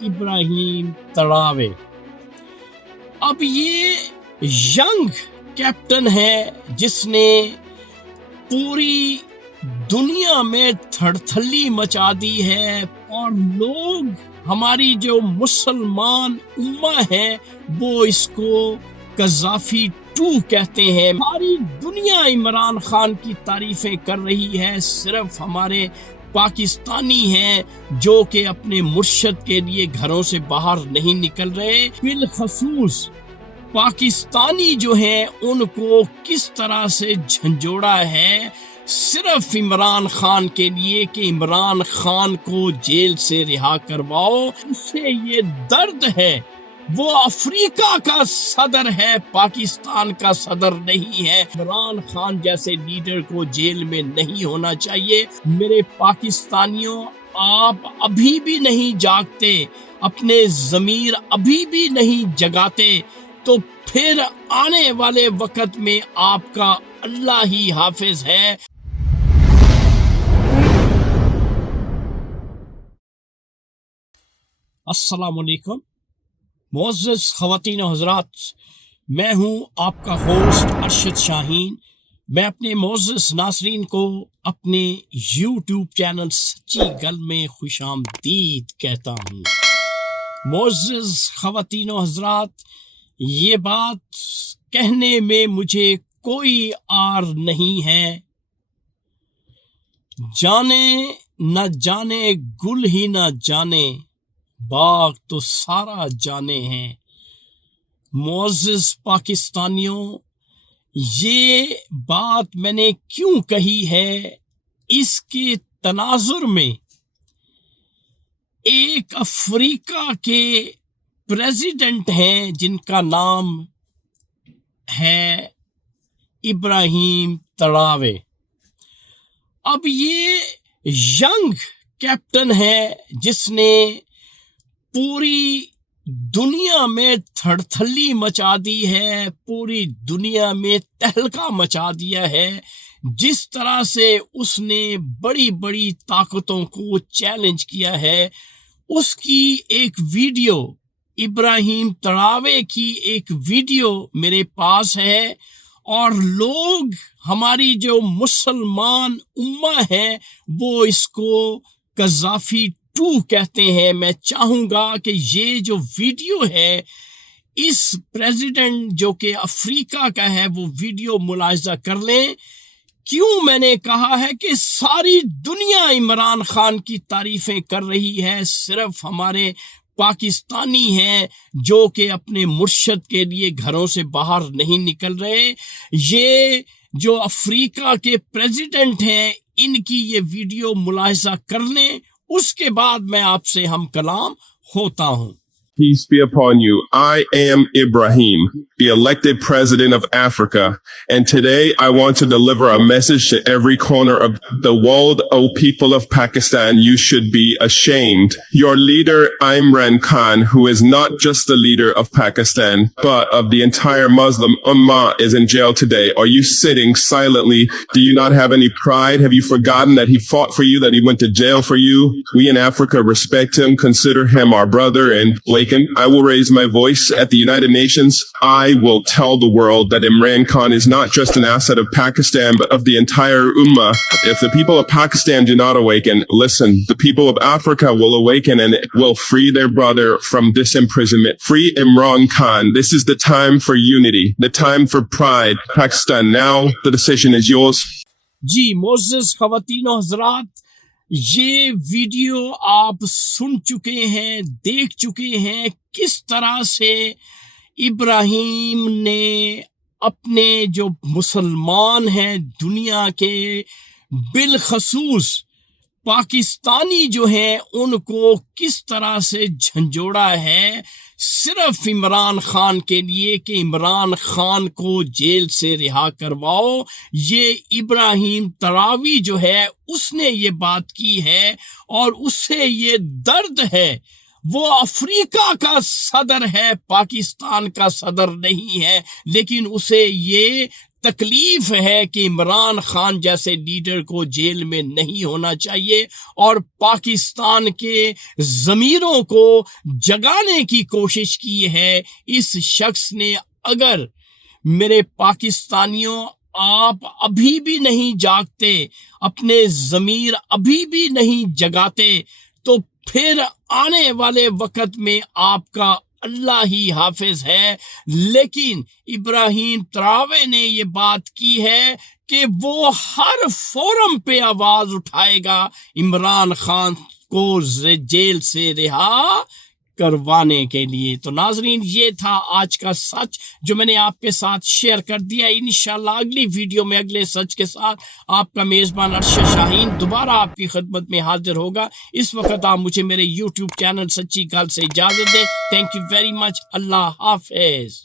ابراہیم تراوے۔ اب یہ young captain ہے جس نے پوری دنیا میں تھڑتھلی مچا دی ہے، اور لوگ ہماری جو مسلمان امہ ہے وہ اس کو قذافی 2 کہتے ہیں۔ ساری دنیا عمران خان کی تعریفیں کر رہی ہے، صرف ہمارے پاکستانی ہیں جو کہ اپنے مرشد کے لیے گھروں سے باہر نہیں نکل رہے۔ بالخصوص پاکستانی جو ہیں ان کو کس طرح سے جھنجھوڑا ہے صرف عمران خان کے لیے کہ عمران خان کو جیل سے رہا کرواؤ۔ اسے یہ درد ہے، وہ افریقہ کا صدر ہے، پاکستان کا صدر نہیں ہے۔ عمران خان جیسے لیڈر کو جیل میں نہیں ہونا چاہیے۔ میرے پاکستانیوں، آپ ابھی بھی نہیں جاگتے، اپنے ضمیر ابھی بھی نہیں جگاتے، تو پھر آنے والے وقت میں آپ کا اللہ ہی حافظ ہے۔ السلام علیکم معزز خواتین و حضرات، میں ہوں آپ کا ہوسٹ ارشد شاہین۔ میں اپنے معزز ناظرین کو اپنے یوٹیوب چینل سچی گل میں خوش آمدید کہتا ہوں۔ معزز خواتین و حضرات، یہ بات کہنے میں مجھے کوئی عار نہیں ہے، جانے نہ جانے گل ہی نہ جانے، باغ تو سارا جانے ہیں۔ معزز پاکستانیوں، یہ بات میں نے کیوں کہی ہے؟ اس کے تناظر میں ایک افریقہ کے پریزیڈنٹ ہیں جن کا نام ہے ابراہیم تراوے۔ اب یہ ینگ کیپٹن ہے جس نے پوری دنیا میں تھڑتھلی مچا دی ہے، پوری دنیا میں تہلکہ مچا دیا ہے۔ جس طرح سے اس نے بڑی بڑی طاقتوں کو چیلنج کیا ہے، اس کی ایک ویڈیو، ابراہیم تراوے کی ایک ویڈیو میرے پاس ہے، اور لوگ ہماری جو مسلمان امہ ہے وہ اس کو قذافی 2 کہتے ہیں۔ میں چاہوں گا کہ یہ جو ویڈیو ہے، اس پریزیڈنٹ جو کہ افریقہ کا ہے وہ ویڈیو ملاحظہ کر لیں۔ کیوں میں نے کہا ہے کہ ساری دنیا عمران خان کی تعریفیں کر رہی ہے، صرف ہمارے پاکستانی ہیں جو کہ اپنے مرشد کے لیے گھروں سے باہر نہیں نکل رہے۔ یہ جو افریقہ کے پریزیڈنٹ ہیں، ان کی یہ ویڈیو ملاحظہ کر لیں، اس کے بعد میں آپ سے ہم کلام ہوتا ہوں۔ Peace be upon you. I am Ibrahim, the elected president of Africa, and today I want to deliver a message to every corner of the world. O people of Pakistan, you should be ashamed. Your leader, Imran Khan, who is not just the leader of Pakistan, but of the entire Muslim Ummah, is in jail today. Are you sitting silently? Do you not have any pride? Have you forgotten that he fought for you, that he went to jail for you? We in Africa respect him, consider him our brother, and I will raise my voice at the United Nations. I will tell the world that Imran Khan is not just an asset of Pakistan, but of the entire Ummah. If the people of Pakistan do not awaken, listen, the people of Africa will awaken and will free their brother from this imprisonment. Free Imran Khan. This is the time for unity, the time for pride. Pakistan, now the decision is yours. جی معزز خواتین و حضرات، یہ video آپ سن چکے ہیں، دیکھ چکے ہیں کس طرح سے ابراہیم نے اپنے جو مسلمان ہیں دنیا کے، بالخصوص پاکستانی جو ہیں، ان کو کس طرح سے جھنجھوڑا ہے صرف عمران خان کے لیے کہ عمران خان کو جیل سے رہا کرواؤ۔ یہ ابراہیم تراوی جو ہے اس نے یہ بات کی ہے، اور اسے یہ درد ہے، وہ افریقہ کا صدر ہے، پاکستان کا صدر نہیں ہے، لیکن اسے یہ تکلیف ہے کہ عمران خان جیسے لیڈر کو جیل میں نہیں ہونا چاہیے، اور پاکستان کے ضمیروں کو جگانے کی کوشش کی ہے اس شخص نے۔ اگر میرے پاکستانیوں آپ ابھی بھی نہیں جاگتے، اپنے ضمیر ابھی بھی نہیں جگاتے، تو پھر آنے والے وقت میں آپ کا اللہ ہی حافظ ہے۔ لیکن ابراہیم تراوے نے یہ بات کی ہے کہ وہ ہر فورم پہ آواز اٹھائے گا عمران خان کو جیل سے رہا کروانے کے لیے۔ تو ناظرین، یہ تھا آج کا سچ جو میں نے آپ کے ساتھ شیئر کر دیا۔ انشاءاللہ اگلی ویڈیو میں اگلے سچ کے ساتھ آپ کا میزبان ارشد شاہین دوبارہ آپ کی خدمت میں حاضر ہوگا۔ اس وقت آپ مجھے میرے یوٹیوب چینل سچی گل سے اجازت دیں۔ Thank you very much. اللہ حافظ۔